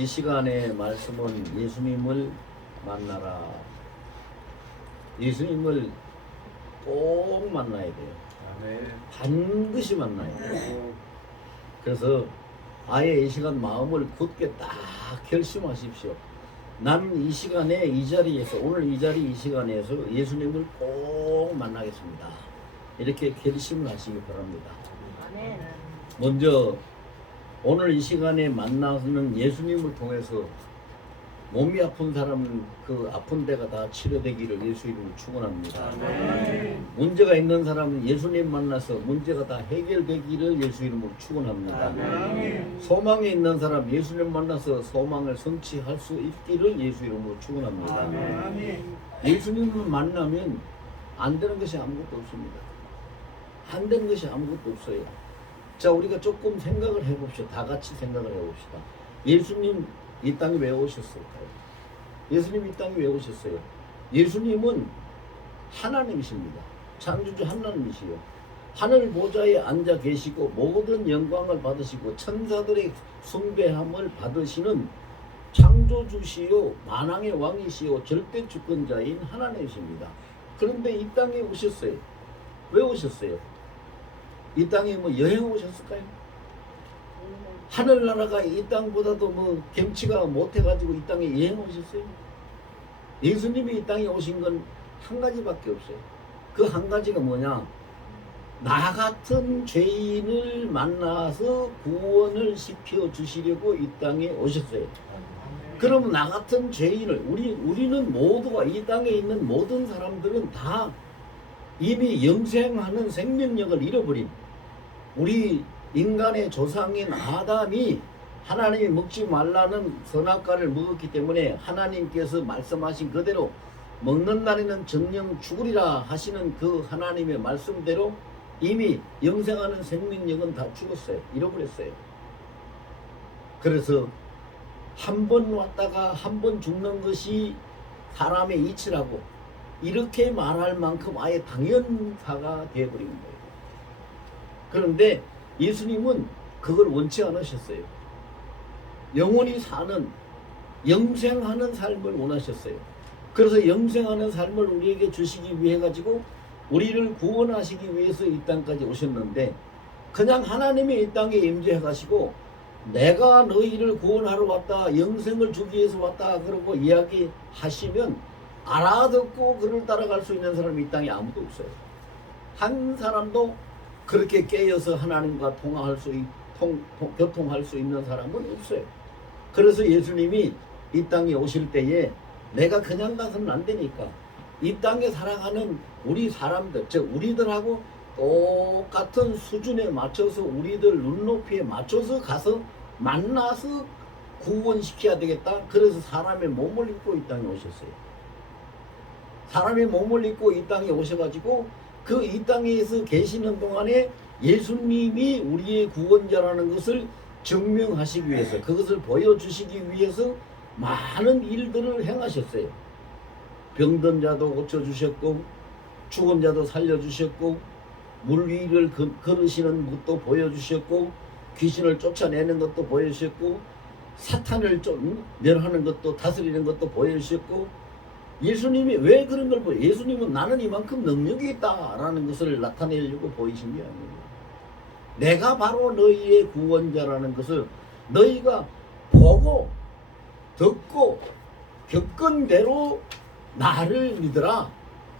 이 시간의 말씀은 예수님을 만나라. 예수님을 꼭 만나야 돼요. 아멘. 반드시 만나야 돼요. 그래서 아예 이 시간 마음을 굳게 딱 결심하십시오. 나는 이 시간에 이 자리에서, 오늘 이 자리 이 시간에서 예수님을 꼭 만나겠습니다. 이렇게 결심을 하시기 바랍니다. 먼저 오늘 이 시간에 만나는 예수님을 통해서 몸이 아픈 사람은 그 아픈 데가 다 치료되기를 예수 이름으로 축원합니다. 문제가 있는 사람은 예수님 만나서 문제가 다 해결되기를 예수 이름으로 축원합니다. 소망이 있는 사람 예수님 만나서 소망을 성취할 수 있기를 예수 이름으로 축원합니다. 예수님을 만나면 안 되는 것이 아무것도 없습니다. 안 되는 것이 아무것도 없어요. 자, 우리가 조금 생각을 해봅시다. 다 같이 생각을 해봅시다. 예수님 이 땅에 왜 오셨을까요? 예수님 이 땅에 왜 오셨어요? 예수님은 하나님이십니다. 창조주 하나님이시요. 하늘 보좌에 앉아 계시고 모든 영광을 받으시고 천사들의 숭배함을 받으시는 창조주시요 만왕의 왕이시요 절대 주권자인 하나님이십니다. 그런데 이 땅에 오셨어요. 왜 오셨어요? 이 땅에 뭐 여행 오셨을까요? 하늘나라가 이 땅보다도 뭐 경치가 못해가지고 이 땅에 여행 오셨어요? 예수님이 이 땅에 오신 건 한 가지밖에 없어요. 그 한 가지가 뭐냐? 나 같은 죄인을 만나서 구원을 시켜 주시려고 이 땅에 오셨어요. 그러면 나 같은 죄인을 우리는 모두가 이 땅에 있는 모든 사람들은 다 이미 영생하는 생명력을 잃어버린 우리 인간의 조상인 아담이 하나님이 먹지 말라는 선악과를 먹었기 때문에 하나님께서 말씀하신 그대로 먹는 날에는 정령 죽으리라 하시는 그 하나님의 말씀대로 이미 영생하는 생명력은 다 죽었어요. 잃어버렸어요. 그래서 한 번 왔다가 한 번 죽는 것이 사람의 이치라고 이렇게 말할 만큼 아예 당연사가 되어버린 거예요. 그런데 예수님은 그걸 원치 않으셨어요. 영원히 사는 영생하는 삶을 원하셨어요. 그래서 영생하는 삶을 우리에게 주시기 위해 가지고 우리를 구원하시기 위해서 이 땅까지 오셨는데 그냥 하나님이 이 땅에 임재해 가시고 내가 너희를 구원하러 왔다, 영생을 주기 위해서 왔다 그러고 이야기하시면 알아듣고 그를 따라갈 수 있는 사람이 이 땅에 아무도 없어요. 한 사람도 그렇게 깨어서 하나님과 통화할 수 교통할 수 있는 사람은 없어요. 그래서 예수님이 이 땅에 오실 때에 내가 그냥 가서는 안 되니까 이 땅에 살아가는 우리 사람들, 즉 우리들하고 똑같은 수준에 맞춰서 우리들 눈높이에 맞춰서 가서 만나서 구원시켜야 되겠다. 그래서 사람의 몸을 입고 이 땅에 오셨어요. 사람의 몸을 입고 이 땅에 오셔가지고 그 이 땅에서 계시는 동안에 예수님이 우리의 구원자라는 것을 증명하시기 위해서 그것을 보여주시기 위해서 많은 일들을 행하셨어요. 병든 자도 고쳐주셨고 죽은 자도 살려주셨고 물 위를 걸으시는 것도 보여주셨고 귀신을 쫓아내는 것도 보여주셨고 사탄을 좀 멸하는 것도 다스리는 것도 보여주셨고 예수님이 왜 그런 걸 보여요? 예수님은 나는 이만큼 능력이 있다라는 것을 나타내려고 보이신 게 아니에요. 내가 바로 너희의 구원자라는 것을 너희가 보고 듣고 겪은 대로 나를 믿으라.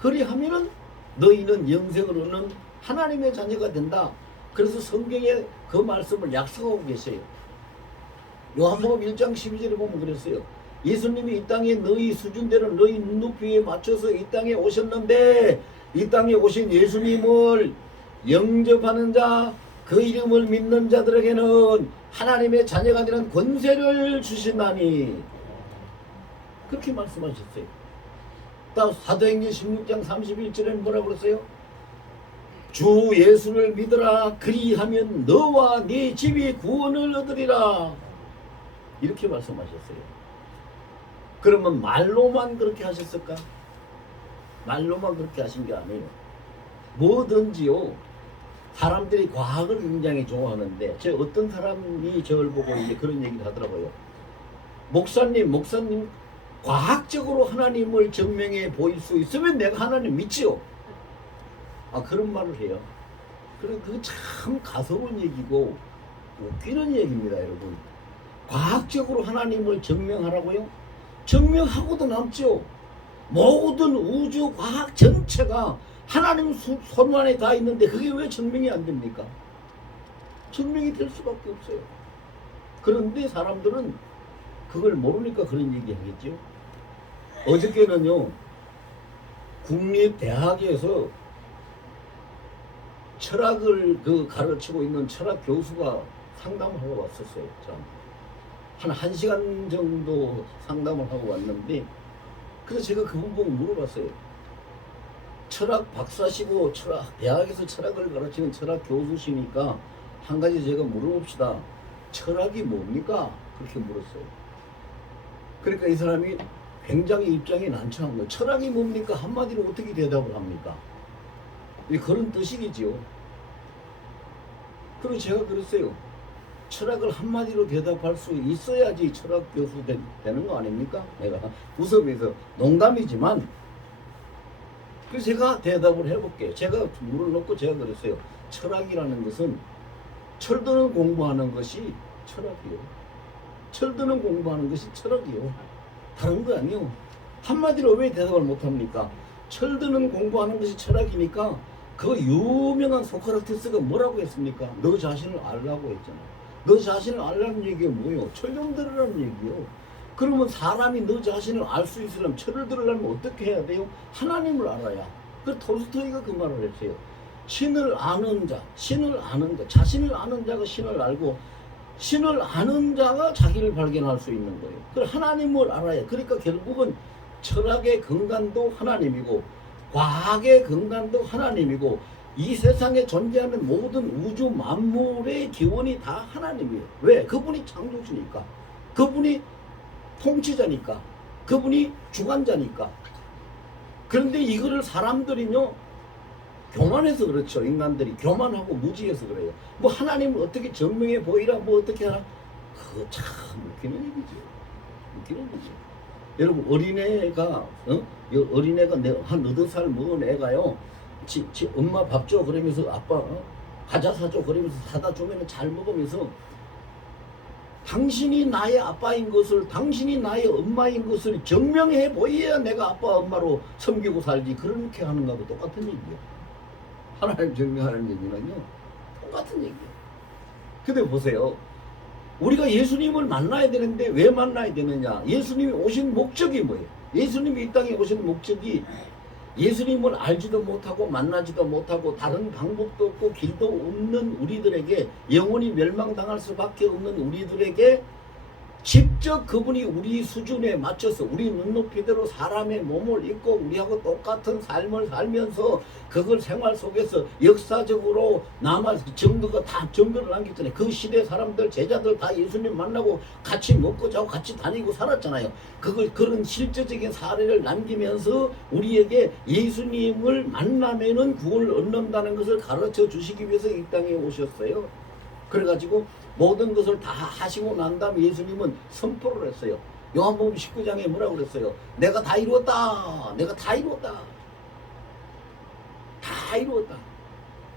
그리하면은 너희는 영생을 얻는 하나님의 자녀가 된다. 그래서 성경에 그 말씀을 약속하고 계세요. 요한복음 1장 12절에 보면 그랬어요. 예수님이 이 땅에 너희 수준대로 너희 눈높이에 맞춰서 이 땅에 오셨는데 이 땅에 오신 예수님을 영접하는 자, 그 이름을 믿는 자들에게는 하나님의 자녀가 되는 권세를 주신다니 그렇게 말씀하셨어요. 또 사도행전 16장 31절에는 뭐라고 그랬어요? 주 예수를 믿으라 그리하면 너와 네 집이 구원을 얻으리라 이렇게 말씀하셨어요. 그러면 말로만 그렇게 하셨을까? 말로만 그렇게 하신 게 아니에요. 뭐든지요. 사람들이 과학을 굉장히 좋아하는데 어떤 사람이 저를 보고 이제 그런 얘기를 하더라고요. 목사님 과학적으로 하나님을 증명해 보일 수 있으면 내가 하나님 믿지요. 아, 그런 말을 해요. 그래, 그거 참 가소로운 얘기고 웃기는 얘기입니다, 여러분. 과학적으로 하나님을 증명하라고요? 증명하고도 남죠. 모든 우주 과학 전체가 하나님 손 안에 다 있는데 그게 왜 증명이 안 됩니까? 증명이 될 수밖에 없어요. 그런데 사람들은 그걸 모르니까 그런 얘기 하겠죠. 어저께는요, 국립대학에서 철학을 가르치고 있는 철학 교수가 상담을 하고 왔었어요. 한 1시간 정도 상담을 하고 왔는데, 그래서 제가 그분 보고 물어봤어요. 철학 박사시고 대학에서 철학을 가르치는 철학 교수시니까 한 가지 제가 물어봅시다. 철학이 뭡니까? 그렇게 물었어요. 그러니까 이 사람이 굉장히 입장이 난처한 거예요. 철학이 뭡니까? 한마디로 어떻게 대답을 합니까? 그런 뜻이겠지요. 그리고 제가 그랬어요. 철학을 한마디로 대답할 수 있어야지 철학 교수 되는 거 아닙니까? 내가 웃으면서 농담이지만, 그래서 제가 대답을 해볼게요. 제가 물을 넣고 제가 그랬어요. 철학이라는 것은 철드는 공부하는 것이 철학이요. 철드는 공부하는 것이 철학이요. 다른 거 아니요. 한마디로 왜 대답을 못합니까? 철드는 공부하는 것이 철학이니까 그 유명한 소크라테스가 뭐라고 했습니까? 너 자신을 알라고 했잖아요. 너 자신을 알라는 얘기가 뭐예요? 철 좀 들으라는 얘기요. 그러면 사람이 너 자신을 알 수 있으려면 철을 들으려면 어떻게 해야 돼요? 하나님을 알아야. 그 톨스토이가 그 말을 했어요. 신을 아는 자, 자신을 아는 자가 신을 알고, 신을 아는 자가 자기를 발견할 수 있는 거예요. 그 하나님을 알아야. 그러니까 결국은 철학의 근간도 하나님이고, 과학의 근간도 하나님이고, 이 세상에 존재하는 모든 우주 만물의 기원이 다 하나님이에요. 왜? 그분이 창조주니까. 그분이 통치자니까. 그분이 주관자니까. 그런데 이거를 사람들이요, 교만해서 그렇죠. 인간들이 교만하고 무지해서 그래요. 뭐 하나님을 어떻게 증명해 보이라, 뭐 어떻게 하라. 그거 참 웃기는 얘기죠. 웃기는 얘기죠. 여러분, 어린애가 한 8살 먹은 애가요, 엄마 밥 줘 그러면서, 아빠 과자 사줘 그러면서 사다 주면 잘 먹으면서, 당신이 나의 아빠인 것을, 당신이 나의 엄마인 것을 증명해 보여야 내가 아빠 엄마로 섬기고 살지, 그렇게 하는 거하고 똑같은 얘기예요. 하나님 증명하는 얘기는요, 똑같은 얘기예요. 근데 보세요, 우리가 예수님을 만나야 되는데 왜 만나야 되느냐? 예수님이 오신 목적이 뭐예요? 예수님이 이 땅에 오신 목적이, 예수님을 알지도 못하고 만나지도 못하고 다른 방법도 없고 길도 없는 우리들에게, 영원히 멸망당할 수밖에 없는 우리들에게 직접 그분이 우리 수준에 맞춰서 우리 눈높이대로 사람의 몸을 입고 우리하고 똑같은 삶을 살면서 그걸 생활 속에서 역사적으로 증거가 다 증거를 남겼잖아요. 그 시대 사람들, 제자들 다 예수님 만나고 같이 먹고 자고 같이 다니고 살았잖아요. 그런 실제적인 사례를 남기면서 우리에게 예수님을 만나면은 구원을 얻는다는 것을 가르쳐 주시기 위해서 이 땅에 오셨어요. 그래가지고 모든 것을 다 하시고 난 다음에 예수님은 선포를 했어요. 요한복음 19장에 뭐라고 그랬어요? 내가 다 이루었다. 내가 다 이루었다. 다 이루었다.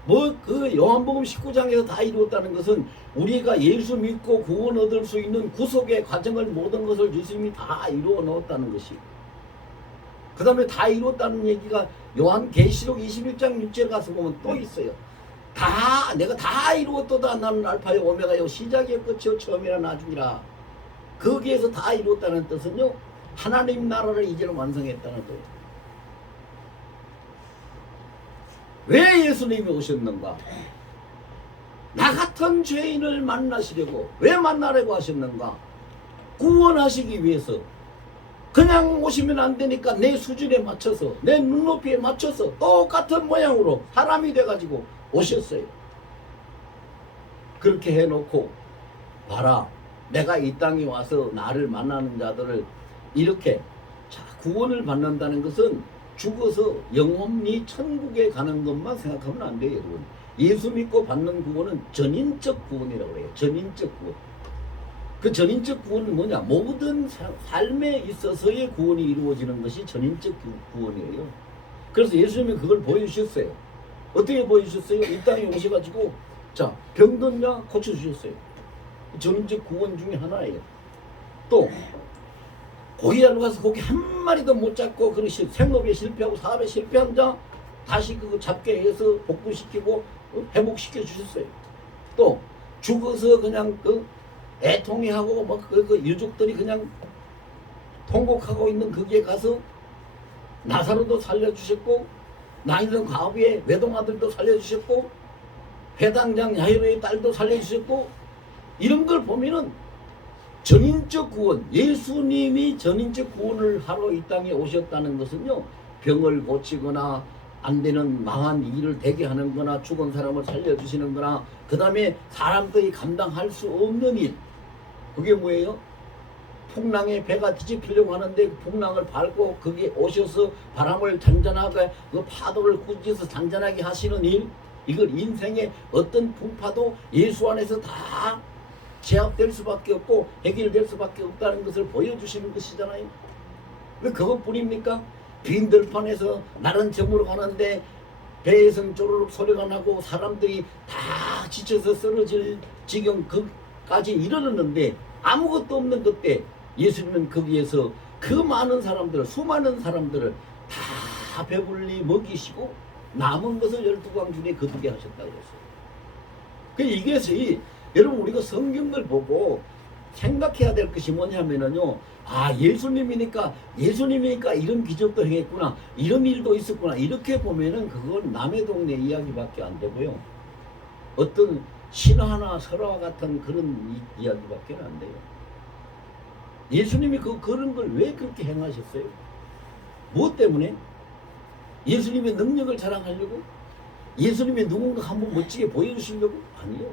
그 요한복음 19장에서 다 이루었다는 것은 우리가 예수 믿고 구원 얻을 수 있는 구속의 과정을, 모든 것을 예수님이 다 이루어 놓았다는 것이. 그 다음에 다 이루었다는 얘기가 요한계시록 21장 6절에 가서 보면 또 있어요. 내가 다 이루었도다. 나는 알파요 오메가요, 시작이요 끝이요 처음이라 나중이라. 거기에서 다 이루었다는 뜻은요, 하나님 나라를 이제는 완성했다는 거예요. 왜 예수님이 오셨는가? 나 같은 죄인을 만나시려고. 왜 만나려고 하셨는가? 구원하시기 위해서. 그냥 오시면 안 되니까 내 수준에 맞춰서, 내 눈높이에 맞춰서 똑같은 모양으로 사람이 돼가지고 오셨어요. 그렇게 해놓고, 봐라, 내가 이 땅에 와서 나를 만나는 자들을 이렇게, 구원을 받는다는 것은 죽어서 영원히 천국에 가는 것만 생각하면 안 돼요, 여러분. 예수 믿고 받는 구원은 전인적 구원이라고 해요. 전인적 구원. 그 전인적 구원은 뭐냐? 모든 삶에 있어서의 구원이 이루어지는 것이 전인적 구원이에요. 그래서 예수님이 그걸 보여주셨어요. 어떻게 보여주셨어요? 이 땅에 오셔가지고 자, 병든 자 고쳐주셨어요. 전인적 구원 중에 하나예요. 또 고기하러 가서 고기 한 마리도 못 잡고 그 생업에 실패하고 사업에 실패한 자 다시 그거 잡게 해서 복구시키고 회복시켜 주셨어요. 또 죽어서 그냥 그 애통해하고 뭐 그 유족들이 그냥 통곡하고 있는 거기에 가서 나사로도 살려주셨고 나이든 과부의 외동아들도 살려주셨고 회당장 야이로의 딸도 살려주셨고 이런 걸 보면은 전인적 구원, 예수님이 전인적 구원을 하러 이 땅에 오셨다는 것은요, 병을 고치거나 안 되는 망한 일을 되게 하는 거나 죽은 사람을 살려주시는 거나 그 다음에 사람들이 감당할 수 없는 일, 그게 뭐예요? 풍랑에 배가 뒤집히려고 하는데 그 풍랑을 밟고 거기에 오셔서 바람을 잔잔하게 그 파도를 꾸짖어서 잔잔하게 하시는 일, 이걸 인생의 어떤 풍파도 예수 안에서 다 제압될 수밖에 없고 해결될 수밖에 없다는 것을 보여주시는 것이잖아요. 왜 그것뿐입니까? 빈 들판에서 날은 저물어 가는데 배에선 쪼르륵 소리가 나고 사람들이 다 지쳐서 쓰러질 지경까지 이르렀는데 아무것도 없는 그때 예수님은 거기에서 그 많은 사람들을, 수많은 사람들을 다 배불리 먹이시고 남은 것을 12광 중에 거두게 하셨다고 했어요. 이것이 여러분 우리가 성경을 보고 생각해야 될 것이 뭐냐면요, 아 예수님이니까 이런 기적도 행했구나, 이런 일도 있었구나, 이렇게 보면은 그건 남의 동네 이야기밖에 안 되고요, 어떤 신화나 설화 같은 그런 이야기밖에 안 돼요. 예수님이 그런 걸 왜 그렇게 행하셨어요? 무엇 때문에? 예수님의 능력을 자랑하려고? 예수님이 누군가 한번 멋지게 보여주시려고? 아니요.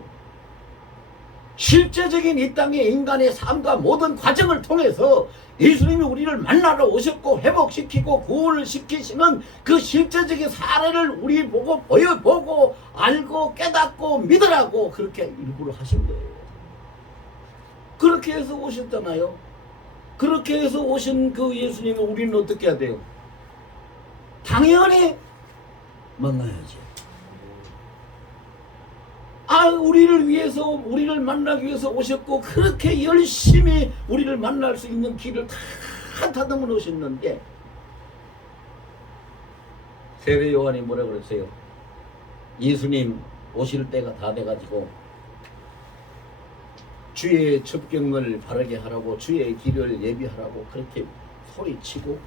실제적인 이 땅의 인간의 삶과 모든 과정을 통해서 예수님이 우리를 만나러 오셨고 회복시키고 구원을 시키시는 그 실제적인 사례를 우리 보고 보여보고 알고 깨닫고 믿으라고 그렇게 일부러 하신 거예요. 그렇게 해서 오셨잖아요. 그렇게 해서 오신 그 예수님을 우리는 어떻게 해야 돼요? 당연히 만나야지. 우리를 위해서, 우리를 만나기 위해서 오셨고 그렇게 열심히 우리를 만날 수 있는 길을 다 다듬어 놓으셨는데, 세례 요한이 뭐라 그랬어요? 예수님 오실 때가 다 돼가지고 주의 첩경을 바르게 하라고, 주의 길을 예비하라고 그렇게 소리치고,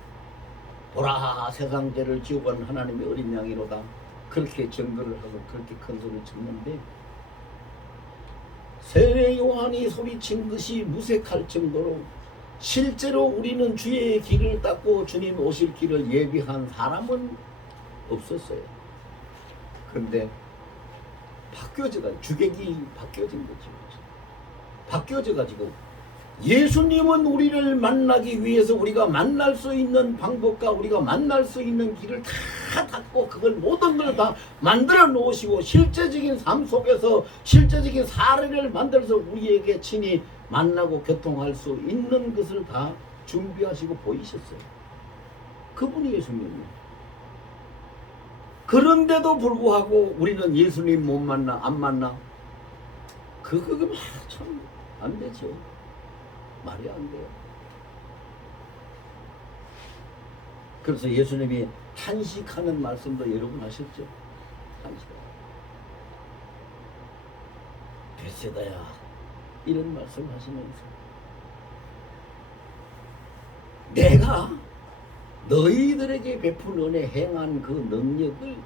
보라 세상 죄를 지고 간 하나님의 어린 양이로다, 그렇게 증거를 하고 그렇게 큰 소리를 쳤는데, 세례 요한이 소리친 것이 무색할 정도로 실제로 우리는 주의 길을 닦고 주님 오실 길을 예비한 사람은 없었어요. 그런데 바뀌어져가지고, 주객이 바뀌어진 거죠. 바뀌어져가지고 예수님은 우리를 만나기 위해서 우리가 만날 수 있는 방법과 우리가 만날 수 있는 길을 다 닫고 그걸 모든 걸 다 만들어 놓으시고 실제적인 삶 속에서 실제적인 사례를 만들어서 우리에게 친히 만나고 교통할 수 있는 것을 다 준비하시고 보이셨어요. 그분이 예수님이에요. 그런데도 불구하고 우리는 예수님 못 만나, 안 만나? 그게 참 안 되죠. 말이 안 돼요. 그래서 예수님이 탄식하는 말씀도 여러분 하셨죠? 탄식. 베세다야, 이런 말씀 하시면서 내가 너희들에게 베푼 은혜 행한 그 능력을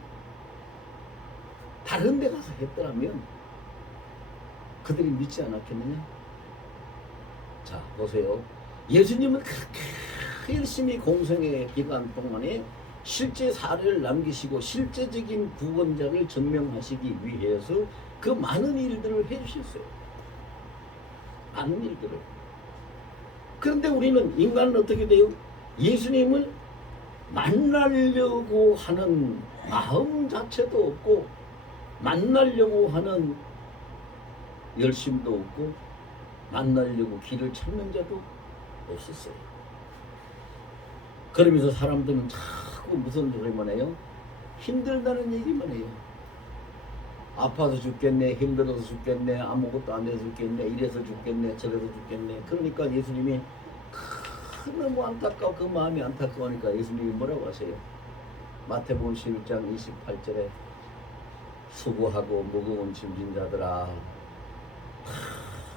다른 데 가서 했더라면 그들이 믿지 않았겠느냐? 자, 보세요. 예수님은 그렇게 열심히 공생의 기간 동안에 실제 사례를 남기시고 실제적인 구원자를 증명하시기 위해서 그 많은 일들을 해주셨어요. 많은 일들을. 그런데 우리는, 인간은 어떻게 돼요? 예수님을 만나려고 하는 마음 자체도 없고 만나려고 하는 열심도 없고 만나려고 길을 찾는 자도 없었어요. 그러면서 사람들은 자꾸 무슨 소리만 해요? 힘들다는 얘기만 해요. 아파서 죽겠네, 힘들어서 죽겠네, 아무것도 안 해서 죽겠네, 이래서 죽겠네, 저래서 죽겠네. 그러니까 예수님이 너무 안타까워, 그 마음이 안타까우니까 예수님이 뭐라고 하세요? 마태복음 11장 28절에 수고하고 무거운 짐진 자들아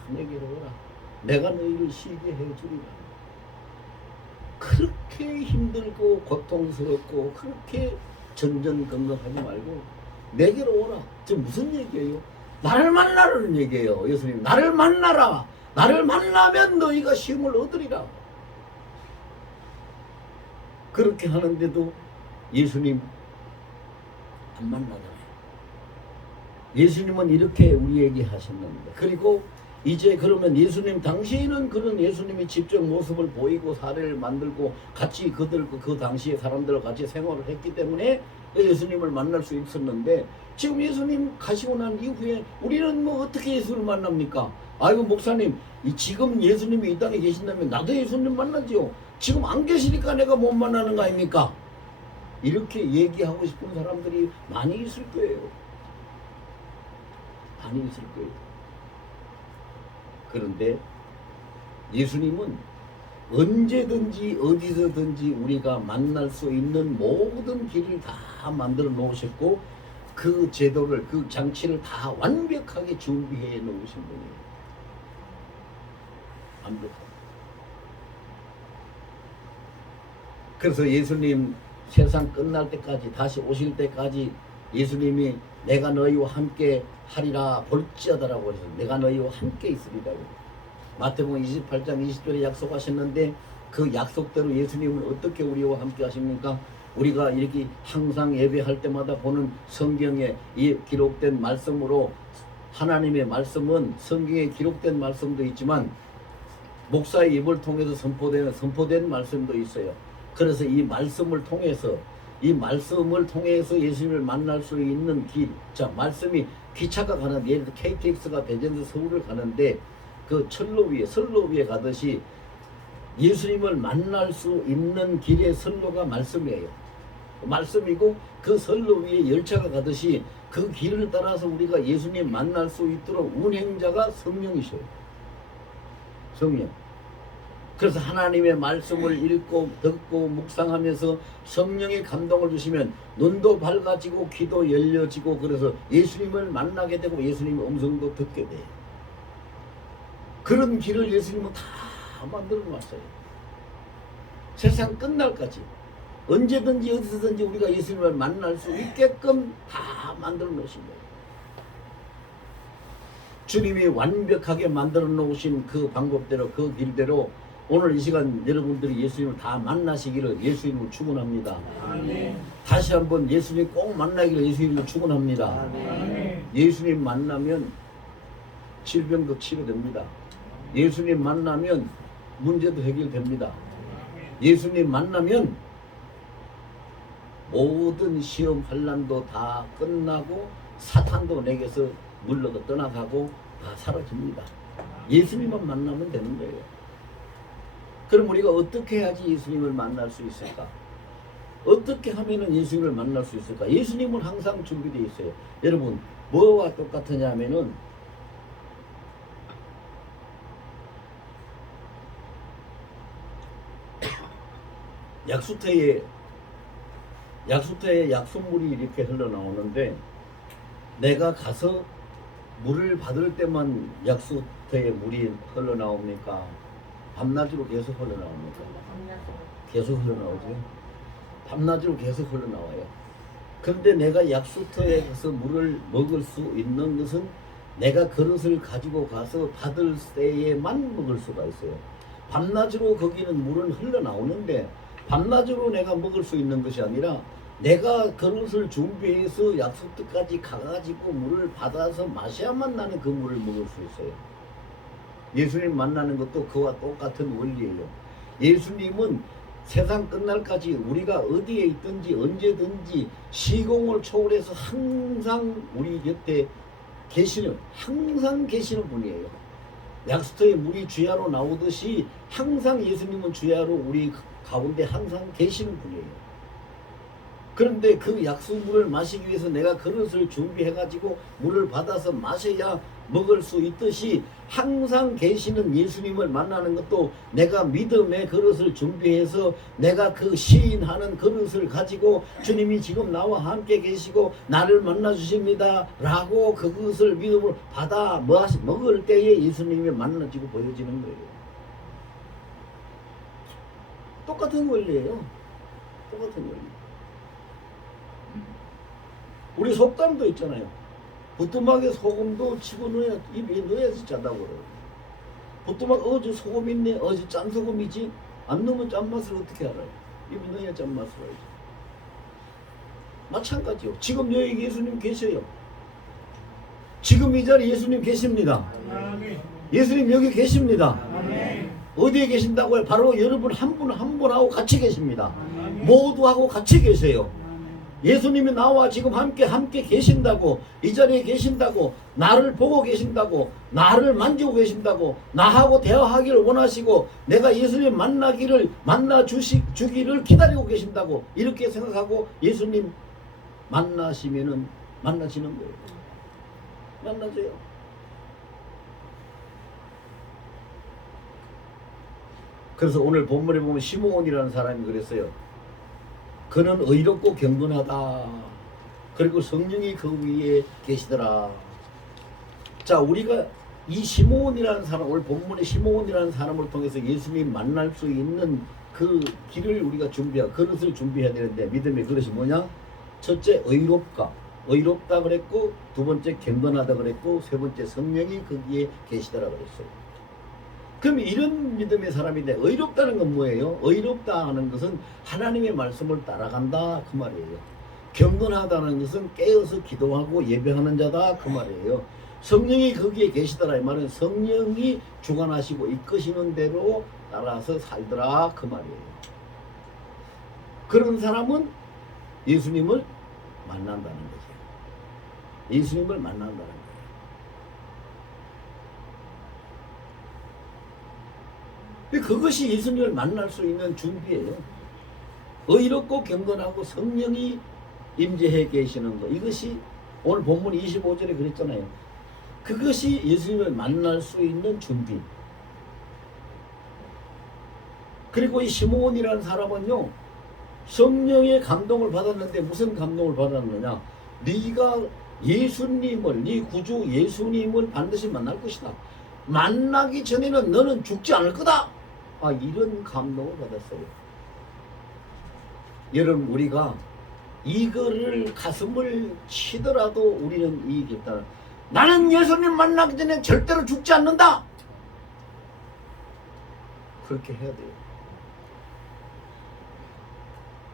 내게로 오라, 내가 너희를 쉬게 해주리라. 그렇게 힘들고 고통스럽고 그렇게 전전긍긍하지 말고 내게로 오라. 지금 무슨 얘기예요? 나를 만나라는 얘기예요. 예수님, 나를 만나라. 나를 만나면 너희가 쉼을 얻으리라. 그렇게 하는데도 예수님 안 만나잖아요. 예수님은 이렇게 우리에게 하셨는데, 그리고 이제 그러면 예수님 당시에는 그런 예수님이 직접 모습을 보이고 사례를 만들고 같이 그 당시에 사람들과 같이 생활을 했기 때문에 예수님을 만날 수 있었는데, 지금 예수님 가시고 난 이후에 우리는 뭐 어떻게 예수를 만납니까? 아이고 목사님, 지금 예수님이 이 땅에 계신다면 나도 예수님 만나지요. 지금 안 계시니까 내가 못 만나는 거 아닙니까? 이렇게 얘기하고 싶은 사람들이 많이 있을 거예요. 많이 있을 거예요. 그런데 예수님은 언제든지 어디서든지 우리가 만날 수 있는 모든 길을 다 만들어 놓으셨고, 그 제도를, 그 장치를 다 완벽하게 준비해 놓으신 분이에요. 완벽하게. 그래서 예수님 세상 끝날 때까지, 다시 오실 때까지 예수님이 내가 너희와 함께 하리라 볼지어다라고 해서 내가 너희와 함께 있으리라고. 마태복음 28장 20절에 약속하셨는데, 그 약속대로 예수님은 어떻게 우리와 함께 하십니까? 우리가 이렇게 항상 예배할 때마다 보는 성경에 이 기록된 말씀으로, 하나님의 말씀은 성경에 기록된 말씀도 있지만 목사의 입을 통해서 선포된 말씀도 있어요. 그래서 이 말씀을 통해서 예수님을 만날 수 있는 길, 자, 말씀이 기차가 가는, 예를 들어 KTX가 대전에서 서울을 가는데 그 선로 위에 가듯이 예수님을 만날 수 있는 길의 선로가 말씀이에요. 말씀이고, 그 선로 위에 열차가 가듯이 그 길을 따라서 우리가 예수님 만날 수 있도록 운행자가 성령이셔요. 성령. 그래서 하나님의 말씀을 읽고 듣고 묵상하면서 성령의 감동을 주시면 눈도 밝아지고 귀도 열려지고, 그래서 예수님을 만나게 되고 예수님의 음성도 듣게 돼요. 그런 길을 예수님은 다 만들어 놨어요. 세상 끝날까지 언제든지 어디서든지 우리가 예수님을 만날 수 있게끔 다 만들어 놓으신 거예요. 주님이 완벽하게 만들어 놓으신 그 방법대로, 그 길대로 오늘 이 시간 여러분들이 예수님을 다 만나시기를 예수님을 축원합니다. 아멘. 다시 한번 예수님 꼭 만나기를 예수님을 축원합니다. 아멘. 예수님 만나면 질병도 치료됩니다. 예수님 만나면 문제도 해결됩니다. 예수님 만나면 모든 시험 환난도 다 끝나고 사탄도 내게서 물러가 떠나가고 다 사라집니다. 예수님만 만나면 되는 거예요. 그럼 우리가 어떻게 해야지 예수님을 만날 수 있을까? 어떻게 하면은 예수님을 만날 수 있을까? 예수님은 항상 준비되어 있어요. 여러분, 뭐와 똑같으냐 하면은 약수터에 약수물이 이렇게 흘러나오는데, 내가 가서 물을 받을 때만 약수터에 물이 흘러나옵니까? 밤낮으로 계속 흘러나옵니까? 계속 흘러나오죠. 밤낮으로 계속 흘러나와요. 근데 내가 약수터에 가서 물을 먹을 수 있는 것은 내가 그릇을 가지고 가서 받을 때에만 먹을 수가 있어요. 밤낮으로 거기는 물은 흘러나오는데 밤낮으로 내가 먹을 수 있는 것이 아니라 내가 그릇을 준비해서 약수터까지 가가지고 물을 받아서 마셔야만 나는 그 물을 먹을 수 있어요. 예수님 만나는 것도 그와 똑같은 원리예요. 예수님은 세상 끝날까지 우리가 어디에 있든지 언제든지 시공을 초월해서 항상 우리 곁에 계시는, 항상 계시는 분이에요. 약수터에 물이 주야로 나오듯이 항상 예수님은 주야로 우리 가운데 항상 계시는 분이에요. 그런데 그 약수물을 마시기 위해서 내가 그릇을 준비해가지고 물을 받아서 마셔야 먹을 수 있듯이 항상 계시는 예수님을 만나는 것도 내가 믿음의 그릇을 준비해서 내가 그 시인하는 그릇을 가지고 주님이 지금 나와 함께 계시고 나를 만나 주십니다 라고 그것을 믿음으로 받아 먹을 때에 예수님이 만나지고 보여지는 거예요. 똑같은 원리예요. 똑같은 원리. 우리 속담도 있잖아요. 부뚜막에 소금도 집어넣어야 입에 넣어야지 짠다고 그래요. 부뚜막 어제 소금 있네, 어제 짠 소금이지. 안 넣으면 짠맛을 어떻게 알아요? 입에 넣어야 짠맛을 알지. 마찬가지요. 지금 여기 예수님 계셔요. 지금 이 자리에 예수님 계십니다. 예수님 여기 계십니다. 어디에 계신다고요? 바로 여러분 한 분 한 분하고 같이 계십니다. 모두하고 같이 계세요. 예수님이 나와 지금 함께 계신다고, 이 자리에 계신다고, 나를 보고 계신다고, 나를 만지고 계신다고, 나하고 대화하기를 원하시고 내가 예수님 만나 주기를 기다리고 계신다고 이렇게 생각하고 예수님 만나시면은 만나지는 거예요. 만나줘요. 그래서 오늘 본문에 보면 시므온이라는 사람이 그랬어요. 그는 의롭고 경건하다. 그리고 성령이 그 위에 계시더라. 자, 우리가 이 시므온이라는 사람, 오늘 본문의 시므온이라는 사람을 통해서 예수님 만날 수 있는 그 길을 우리가 그릇을 준비해야 되는데, 믿음의 그릇이 뭐냐? 첫째, 의롭다 그랬고, 두 번째, 경건하다 그랬고, 세 번째, 성령이 거기에 계시더라 그랬어요. 그럼 이런 믿음의 사람인데 의롭다는 건 뭐예요? 의롭다 하는 것은 하나님의 말씀을 따라간다 그 말이에요. 경건하다는 것은 깨어서 기도하고 예배하는 자다 그 말이에요. 성령이 거기에 계시더라 이 말은 성령이 주관하시고 이끄시는 대로 따라서 살더라 그 말이에요. 그런 사람은 예수님을 만난다는 거죠. 예수님을 만난다는 거예요. 그것이 예수님을 만날 수 있는 준비예요. 의롭고 경건하고 성령이 임재해 계시는 것. 이것이 오늘 본문 25절에 그랬잖아요. 그것이 예수님을 만날 수 있는 준비. 그리고 이 시므온이라는 사람은요, 성령의 감동을 받았는데 무슨 감동을 받았느냐? 네가 예수님을, 네 구주 예수님을 반드시 만날 것이다. 만나기 전에는 너는 죽지 않을 거다. 이런 감동을 받았어요. 여러분, 우리가 이거를 가슴을 치더라도 우리는 이익이 있다. 나는 예수님 만나기 전에 절대로 죽지 않는다. 그렇게 해야 돼요.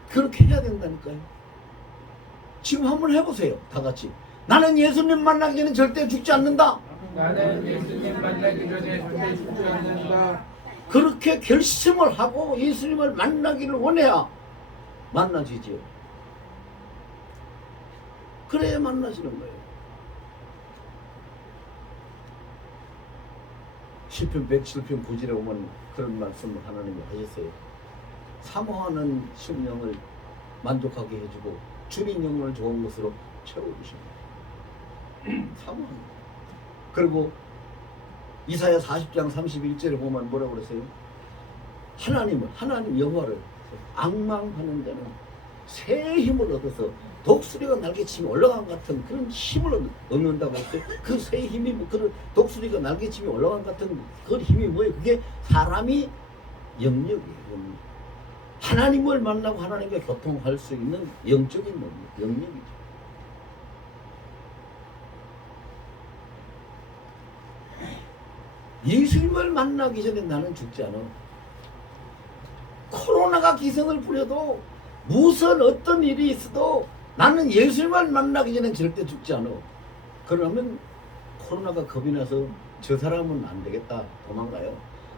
그렇게 해야 된다니까요. 지금 한번 해보세요. 다 같이. 나는 예수님 만나기 전에 절대 죽지 않는다. 나는 예수님 만나기 전에 절대 죽지 않는다. 그렇게 결심을 하고 예수님을 만나기를 원해야 만나지지요. 그래야 만나지는 거예요. 시편 107편 9절에 보면 그런 말씀을 하나님이 하셨어요. 사모하는 심령을 만족하게 해주고 주린 영혼을 좋은 것으로 채워주십니다. 사모하는 거예요. 그리고 이사야 40장 31절에 보면 뭐라고 그랬어요? 하나님 여호와를 앙망하는 자는 새 힘을 얻어서 독수리가 날개치며 올라간 같은 그런 힘을 얻는다고 했어요. 그 새 힘이 그런 독수리가 날개치며 올라간 같은 그 힘이 뭐예요? 그게 사람이 영역이에요. 하나님을 만나고 하나님과 교통할 수 있는 영적인 영역이죠. 예수님을 만나기 전에 나는 죽지 않아. 코로나가 기승을 부려도 무슨 어떤 일이 있어도 나는 예수님을 만나기 전에 절대 죽지 않아. 그러면 코로나가 겁이 나서 저 사람은 안 되겠다 도망가요.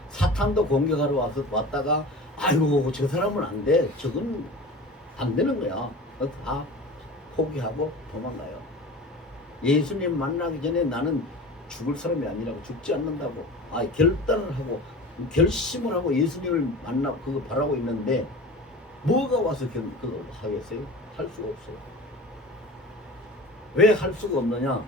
사탄도 공격하러 왔다가 아이고 저 사람은 안 돼. 저건 안 되는 거야. 다 포기하고 도망가요. 예수님 만나기 전에 나는 죽을 사람이 아니라고, 죽지 않는다고 결단을 하고 결심을 하고 예수님을 만나 그거 바라고 있는데 뭐가 와서 그거 하겠어요? 할 수가 없어요. 왜 할 수가 없느냐?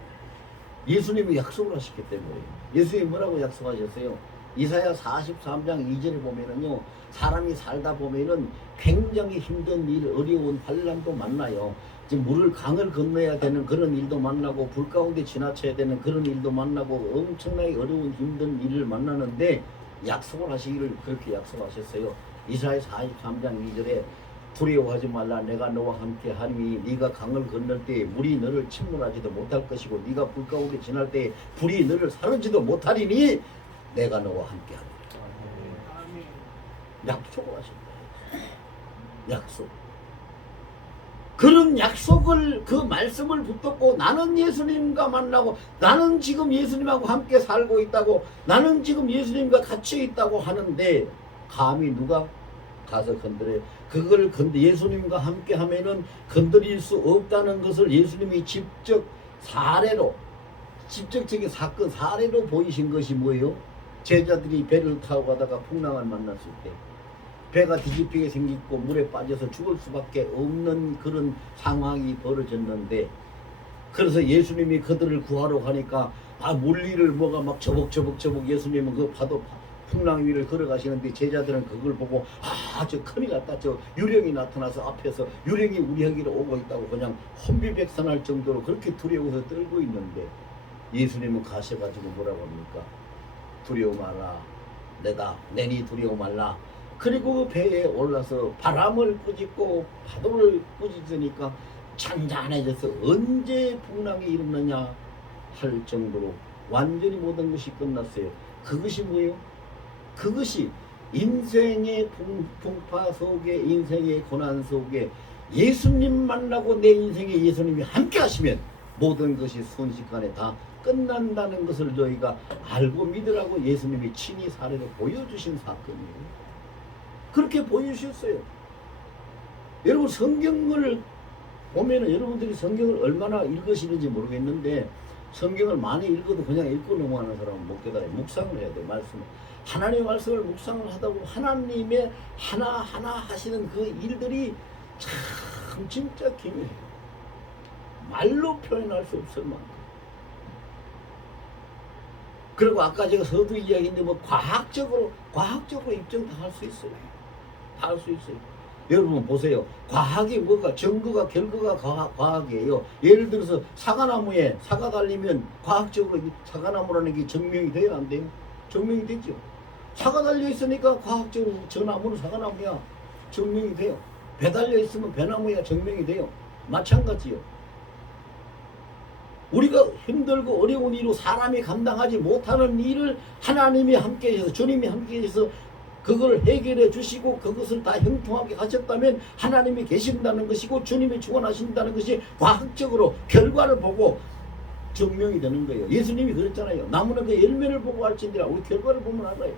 예수님이 약속을 하셨기 때문에. 예수님이 뭐라고 약속하셨어요? 이사야 43장 2절에 보면은요, 사람이 살다 보면은 굉장히 힘든 일, 어려운 환난도 만나요. 지금 강을 건너야 되는 그런 일도 만나고, 불 가운데 지나쳐야 되는 그런 일도 만나고, 엄청나게 어려운 힘든 일을 만나는데 약속을 하시기를 그렇게 약속하셨어요. 이사야 43장 2절에 두려워하지 말라, 내가 너와 함께 하니 네가 강을 건널 때 물이 너를 침몰하지도 못할 것이고, 네가 불 가운데 지날 때 불이 너를 사르지도 못하리니 내가 너와 함께 하리라. 약속을 하신다. 약속. 그런 약속을, 그 말씀을 붙잡고 나는 예수님과 만나고, 나는 지금 예수님하고 함께 살고 있다고, 나는 지금 예수님과 같이 있다고 하는데 감히 누가 가서 건드려? 그걸 예수님과 함께 하면은 건드릴 수 없다는 것을 예수님이 직접 사례로, 직접적인 사건 사례로 보이신 것이 뭐예요? 제자들이 배를 타고 가다가 풍랑을 만났을 때 배가 뒤집히게 생기고 물에 빠져서 죽을 수밖에 없는 그런 상황이 벌어졌는데, 그래서 예수님이 그들을 구하러 가니까 물 위를 뭐가 막 저벅저벅 예수님은 그 파도 풍랑 위를 걸어가시는데 제자들은 그걸 보고 저 큰일 났다, 저 유령이 나타나서 앞에서 유령이 우리에게로 오고 있다고 그냥 혼비백산할 정도로 그렇게 두려워서 떨고 있는데, 예수님은 가셔가지고 뭐라고 합니까? 두려워 말라, 내니 두려워 말라. 그리고 그 배에 올라서 바람을 꾸짖고 파도를 꾸짖으니까 잔잔해져서 언제 풍랑이 일어나냐 할 정도로 완전히 모든 것이 끝났어요. 그것이 뭐예요? 그것이 인생의 풍파 속에, 인생의 고난 속에 예수님 만나고 내 인생에 예수님이 함께 하시면 모든 것이 순식간에 다 끝난다는 것을 저희가 알고 믿으라고 예수님이 친히 사례로 보여주신 사건이에요. 그렇게 보여주셨어요. 여러분, 성경을 보면은 여러분들이 성경을 얼마나 읽으시는지 모르겠는데, 성경을 많이 읽어도 그냥 읽고 넘어가는 사람은 못 깨달아요. 묵상을 해야 돼요. 말씀을. 하나님의 말씀을 묵상을 하다 보면 하나님의 하나하나 하시는 그 일들이 참 진짜 기묘해요. 말로 표현할 수 없을 만큼. 그리고 아까 제가 서두 이야기인데 과학적으로 입증 다 할 수 있어요. 다 할 수 있어요. 여러분 보세요. 과학이 뭐가, 증거가, 결과가 과학이에요. 예를 들어서 사과나무에 사과 달리면 과학적으로 사과나무라는 게 증명이 돼요, 안 돼요? 증명이 되죠. 사과 달려 있으니까 과학적으로 저 나무는 사과나무야, 증명이 돼요. 배 달려 있으면 배나무야, 증명이 돼요. 마찬가지요. 우리가 힘들고 어려운 일로 사람이 감당하지 못하는 일을 하나님이 함께 해서, 주님이 함께 해서 그걸 해결해 주시고 그것을 다 형통하게 하셨다면 하나님이 계신다는 것이고 주님이 주관하신다는 것이 과학적으로 결과를 보고 증명이 되는 거예요. 예수님이 그랬잖아요. 나무는 그 열매를 보고 알지니라. 우리 결과를 보면 알아요.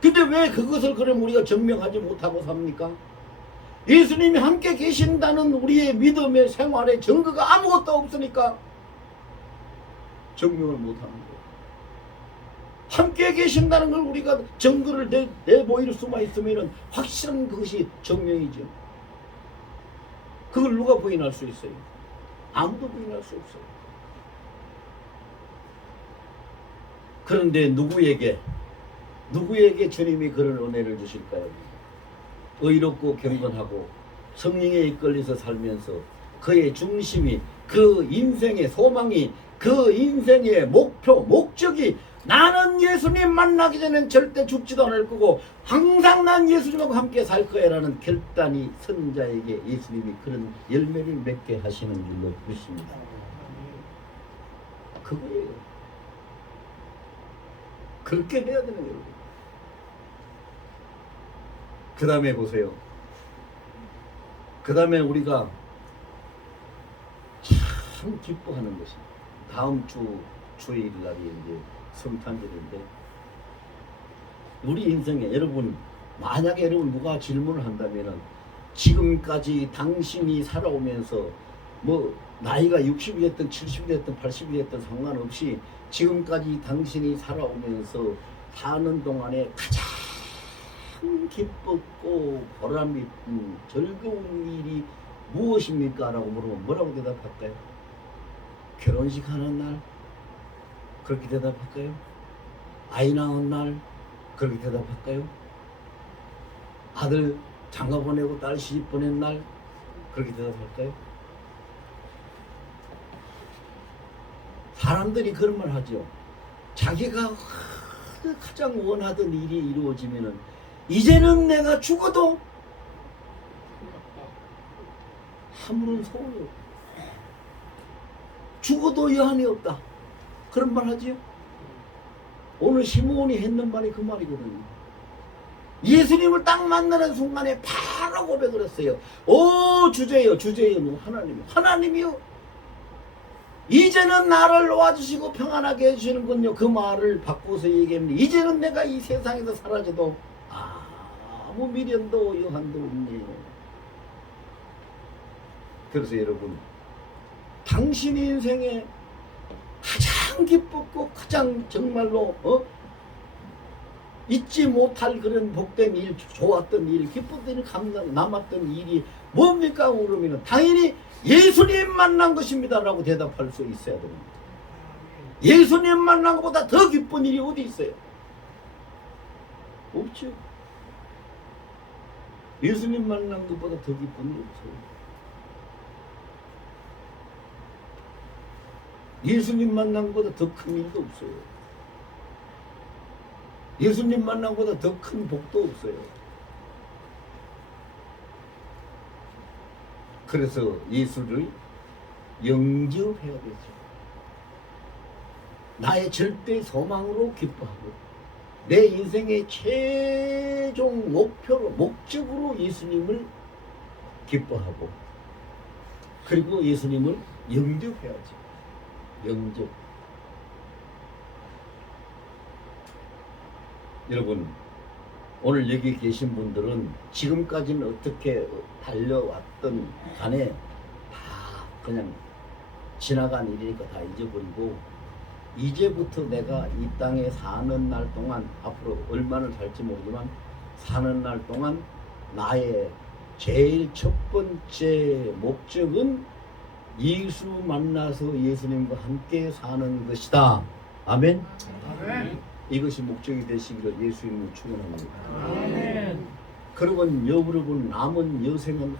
근데 왜 그것을 그럼 우리가 증명하지 못하고 삽니까? 예수님이 함께 계신다는 우리의 믿음의 생활의 증거가 아무것도 없으니까 증명을 못하는 거예요. 함께 계신다는 걸 우리가 증거를 내보일 수만 있으면 확실한 그것이 증명이죠. 그걸 누가 부인할 수 있어요? 아무도 부인할 수 없어요. 그런데 누구에게 주님이 그런 은혜를 주실까요? 의롭고 경건하고 성령에 이끌려서 살면서 그의 중심이, 그 인생의 소망이, 그 인생의 목적이 나는 예수님 만나기 전엔 절대 죽지도 않을 거고 항상 난 예수님하고 함께 살 거야라는 결단이 선자에게 예수님이 그런 열매를 맺게 하시는 줄로 믿습니다. 그거예요. 그렇게 해야 되는 거예요. 그 다음에 보세요. 그 다음에 우리가 참 기뻐하는 것이, 다음 주 주일 날이 이제 성탄절인데, 우리 인생에 여러분, 만약에 여러분 누가 질문을 한다면은 지금까지 당신이 살아오면서 나이가 60이 됐든 70이 됐든 80이 됐든 상관없이 지금까지 당신이 살아오면서 사는 동안에 가장 기뻤고 보람 있는 즐거운 일이 무엇입니까? 라고 물으면 뭐라고 대답할까요? 결혼식 하는 날? 그렇게 대답할까요? 아이 낳은 날? 그렇게 대답할까요? 아들 장가 보내고 딸 시집 보낸 날? 그렇게 대답할까요? 사람들이 그런 말 하죠. 자기가 가장 원하던 일이 이루어지면은 이제는 내가 죽어도 아무런 소원이 없다. 죽어도 여한이 없다. 그런 말 하지요. 오늘 시므온이 했는 말이 그 말이거든요. 예수님을 딱 만나는 순간에 바로 고백을 했어요. 오 주제요 주제요 하나님이요 이제는 나를 놓아주시고 평안하게 해주시는군요. 그 말을 바꿔서 얘기합니다. 이제는 내가 이 세상에서 사라져도 아무 미련도 여한도 없네요. 그래서 여러분, 당신 인생에 가장 기뻤고 가장 정말로 잊지 못할 그런 복된 일, 좋았던 일, 기뻤던 일, 남았던 일이 뭡니까? 그러면 당연히 예수님 만난 것입니다 라고 대답할 수 있어야 됩니다. 예수님 만난 것보다 더 기쁜 일이 어디 있어요? 없죠. 예수님 만난 것보다 더 기쁜 일이 없어요. 예수님 만난 것보다 더 큰 일도 없어요. 예수님 만난 것보다 더 큰 복도 없어요. 그래서 예수를 영접해야 되죠. 나의 절대 소망으로 기뻐하고 내 인생의 최종 목표로 목적으로 예수님을 기뻐하고 그리고 예수님을 영접해야죠. 영접. 여러분, 오늘 여기 계신 분들은 지금까지는 어떻게 달려왔던 간에 다 그냥 지나간 일이니까 다 잊어버리고 이제부터 내가 이 땅에 사는 날 동안 앞으로 얼마나 살지 모르지만 사는 날 동안 나의 제일 첫 번째 목적은 예수 만나서 예수님과 함께 사는 것이다. 아멘. 아멘. 이것이 목적이 되시기를 예수님을 축원합니다. 아멘. 그러면 여러분 남은 여생은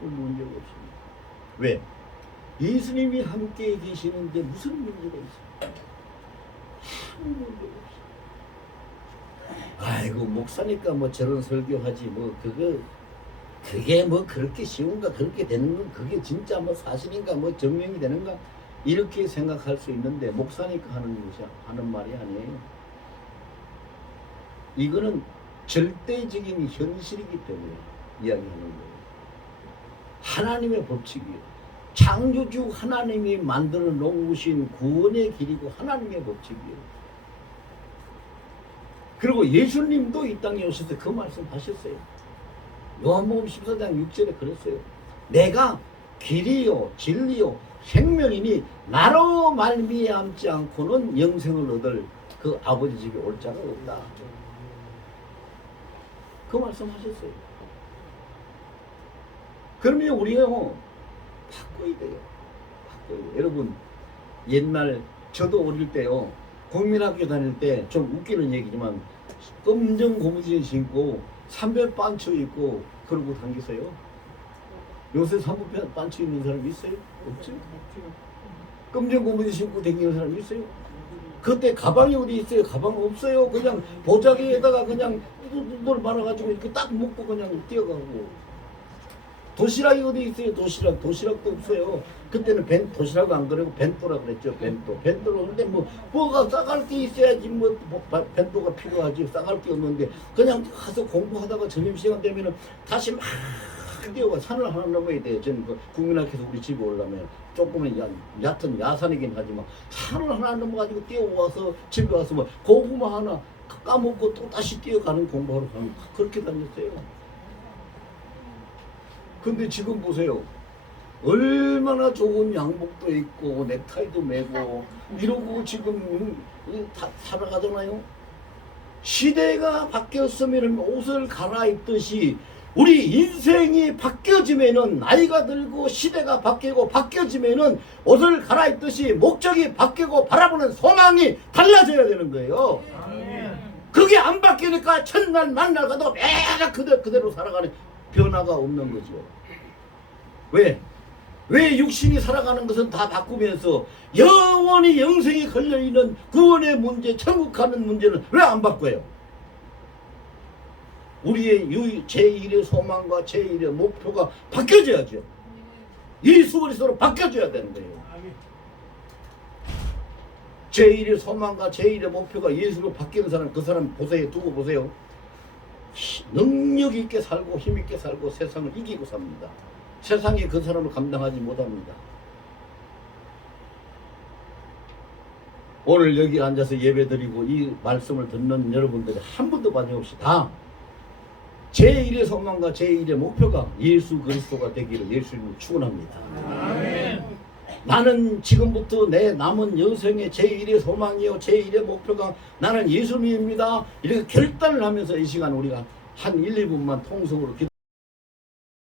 아무 문제가 없습니다. 왜? 예수님이 함께 계시는데 무슨 문제가 있어요? 아무 문제가 없어요. 아이고 목사니까 뭐 저런 설교하지 뭐 그게 뭐 그렇게 쉬운가 그렇게 되는 건 그게 진짜 뭐 사실인가 뭐 증명이 되는가 이렇게 생각할 수 있는데 목사니까 하는 말이 아니에요. 이거는 절대적인 현실이기 때문에 이야기하는 거예요. 하나님의 법칙이에요. 창조주 하나님이 만들어 놓으신 구원의 길이고 하나님의 법칙이에요. 그리고 예수님도 이 땅에 오셔서 그 말씀 하셨어요. 요한복음 14장 6절에 그랬어요. 내가 길이요 진리요 생명이니 나로 말미암지 않고는 영생을 얻을 그 아버지 집에 올 자가 없다. 그 말씀 하셨어요. 그러면 우리가 바꿔야 돼요. 여러분 옛날 저도 어릴 때요 국민학교 다닐 때 좀 웃기는 얘기지만 검정 고무신 신고 삼별 반처 입고 그러고 다니세요. 요새 삼별 반처 입는 사람 있어요? 없죠? 검정 고무신 신고 다니는 사람 있어요? 그때 가방이 어디 있어요? 가방 없어요. 그냥 보자기에다가 그냥 뚜뚜뚜 말아가지고 이렇게 딱 먹고 그냥 뛰어가고. 도시락이 어디 있어요? 도시락도 없어요. 그때는 도시락 안 그러고 벤또라 그랬죠. 벤또로 근데 뭐가 싸갈 게 있어야지 벤또가 필요하지. 싸갈 게 없는데 그냥 가서 공부하다가 점심시간 되면은 다시 막 뛰어가 산을 하나 넘어야 돼요. 저는 국민학교에서 우리 집에 오려면 조금은 얕은 야산이긴 하지만 산을 하나 넘어가지고 뛰어와서 집에 와서 고구마 하나 까먹고 또 다시 뛰어가는 공부하러 가면 그렇게 다녔어요. 근데 지금 보세요. 얼마나 좋은 양복도 입고 넥타이도 매고 이러고 지금 다 살아가잖아요. 시대가 바뀌었으면 옷을 갈아입듯이 우리 인생이 바뀌어지면은 나이가 들고 시대가 바뀌어지면은 옷을 갈아입듯이 목적이 바뀌고 바라보는 소망이 달라져야 되는 거예요. 그게 안 바뀌니까 첫날 만날 가도 매가 그대로 살아가는 변화가 없는 거죠. 왜? 왜 육신이 살아가는 것은 다 바꾸면서 영원히 영생이 걸려있는 구원의 문제, 천국 가는 문제는 왜 안 바꿔요? 우리의 제1의 소망과 제1의 목표가 바뀌어져야죠. 예수 그리스도로 바뀌어져야 되는 거예요. 제1의 소망과 제1의 목표가 예수로 바뀌는 사람, 그 사람 보세요. 두고 보세요. 능력 있게 살고 힘 있게 살고 세상을 이기고 삽니다. 세상이 그 사람을 감당하지 못합니다. 오늘 여기 앉아서 예배드리고 이 말씀을 듣는 여러분들이 한 분도 빠짐없이 다 제1의 소망과 제1의 목표가 예수 그리스도가 되기를 예수님을 축원합니다. 나는 지금부터 내 남은 여생의 제1의 소망이요 제1의 목표가 나는 예수님입니다. 이렇게 결단을 하면서 이 시간 우리가 한 1, 2분만 통성으로 기도